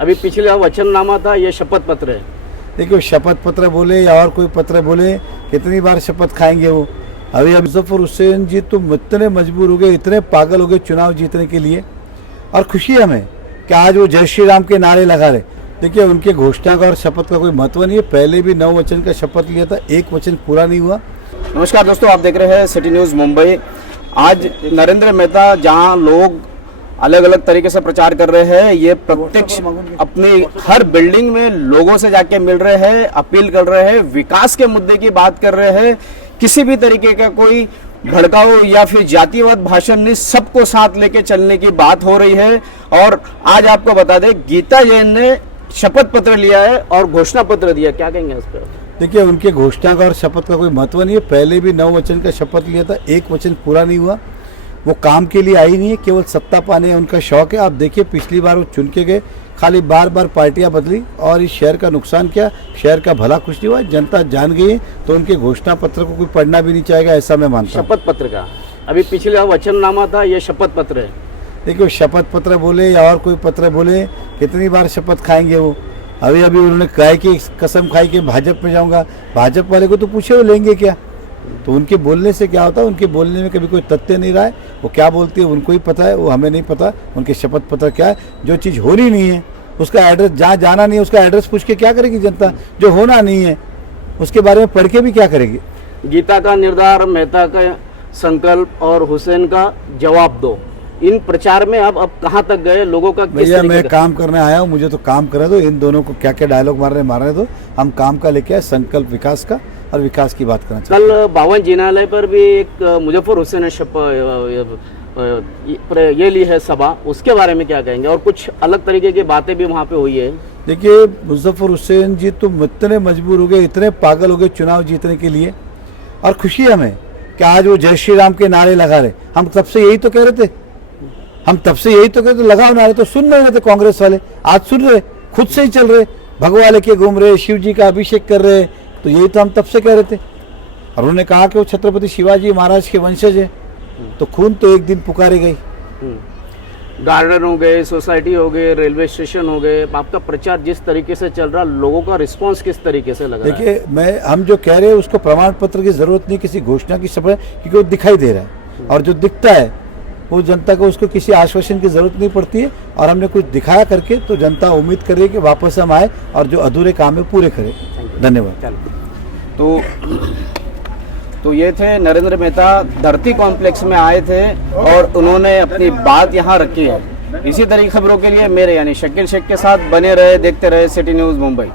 अभी पिछले वचननामा था, ये शपथ पत्र है। देखिए शपथ पत्र बोले या और कोई पत्र बोले, कितनी बार शपथ खाएंगे वो। अभी मुजफ्फर हुसैन जी तो इतने मजबूर हो गए, इतने पागल हो गए चुनाव जीतने के लिए। और खुशी है हमें कि आज वो जय श्री राम के नारे लगा रहे। देखिए उनके घोषणा का और शपथ का कोई महत्व नहीं है। पहले भी 9 वचन का शपथ लिया था, 1 वचन पूरा नहीं हुआ। नमस्कार दोस्तों, आप देख रहे हैं सिटी न्यूज़ मुंबई। आज नरेंद्र मेहता जहां लोग अलग अलग तरीके से प्रचार कर रहे हैं, ये प्रत्यक्ष अपनी हर बिल्डिंग में लोगों से जाके मिल रहे हैं, अपील कर रहे हैं, विकास के मुद्दे की बात कर रहे हैं। किसी भी तरीके का कोई भड़काऊ या फिर जातिवाद भाषण नहीं, सबको साथ लेके चलने की बात हो रही है। और आज आपको बता दें, गीता जैन ने शपथ पत्र लिया है और घोषणा पत्र दिया। क्या कहेंगे इस पर? देखिए उनके घोषणा का और शपथ का कोई महत्व नहीं है। पहले भी 9 वचन का शपथ लिया था, 1 वचन पूरा नहीं हुआ। वो काम के लिए आई नहीं है, केवल सत्ता पाने उनका शौक है। आप देखिए पिछली बार वो चुन के गए, खाली बार बार पार्टियां बदली और इस शहर का नुकसान किया। शहर का भला कुछ नहीं हुआ। जनता जान गई है, तो उनके घोषणा पत्र को कोई पढ़ना भी नहीं चाहेगा, ऐसा मैं मानता हूँ। शपथ पत्र का अभी पिछले वचननामा था, ये शपथ पत्र है। देखिए शपथ पत्र बोले या और कोई पत्र बोले, कितनी बार शपथ खाएंगे वो। अभी अभी उन्होंने कहा कि कसम खाई कि भाजपा में जाऊंगा। भाजपा वाले को तो पूछे वो लेंगे क्या? तो उनके बोलने से क्या होता है? उनके बोलने में कभी कोई तथ्य नहीं रहा है। वो क्या बोलती है उनको ही पता है, वो हमें नहीं पता। उनके शपथ पत्र क्या है? जो चीज़ होनी नहीं है उसका एड्रेस, जहाँ जाना नहीं है उसका एड्रेस पूछ के क्या करेगी जनता? जो होना नहीं है उसके बारे में पढ़ के भी क्या करेगी? गीता का निर्धार, मेहता का संकल्प और हुसैन का जवाब दो, इन प्रचार में अब कहाँ तक गए? लोगों का भैया मैं काम करने आया हूँ, मुझे तो काम करे दो। इन दोनों को क्या क्या डायलॉग मारने दो। हम काम का लेके आए, संकल्प विकास का, और विकास की बात करना चाहिए। कल 52 जिनालय पर भी एक मुजफ्फर हुसैन ने ये ली है सभा, उसके बारे में क्या कहेंगे? और कुछ अलग तरीके की बातें भी वहाँ पे हुई है। देखिए मुजफ्फर हुसैन जी तो इतने मजबूर हो गए, इतने पागल हो गए चुनाव जीतने के लिए। और खुशी है हमें कि आज वो जय श्री राम के नारे लगा रहे। हम तब से यही तो कह रहे थे, लगाओ नारे। तो सुन नहीं रहे थे कांग्रेस वाले, आज सुन रहे, खुद से ही चल रहे, भगवा लेके घूम रहे, शिव जी का अभिषेक कर रहे। तो यही तो हम तब से कह रहे थे। और उन्होंने कहा कि वो छत्रपति शिवाजी महाराज के वंशज है, तो खून तो एक दिन पुकारे गई। गार्डन हो गए, सोसाइटी हो गए, रेलवे स्टेशन हो गए, आपका प्रचार जिस तरीके से चल रहा, लोगों का रिस्पांस किस तरीके से लग रहा है? देखिए हम जो कह रहे हैं उसको प्रमाण पत्र की जरूरत नहीं, किसी घोषणा की शपथ, क्योंकि वो दिखाई दे रहा है। और जो दिखता है वो जनता को, उसको किसी आश्वासन की जरूरत नहीं पड़ती है। और हमने कुछ दिखाया करके, तो जनता उम्मीद कर रही है कि वापस हम आए और जो अधूरे काम है पूरे करें। धन्यवाद। तो ये थे नरेंद्र मेहता, धरती कॉम्प्लेक्स में आए थे और उन्होंने अपनी बात यहाँ रखी है। इसी तरह की खबरों के लिए मेरे यानी शकील शेख के साथ बने रहे, देखते रहे सिटी न्यूज़ मुंबई।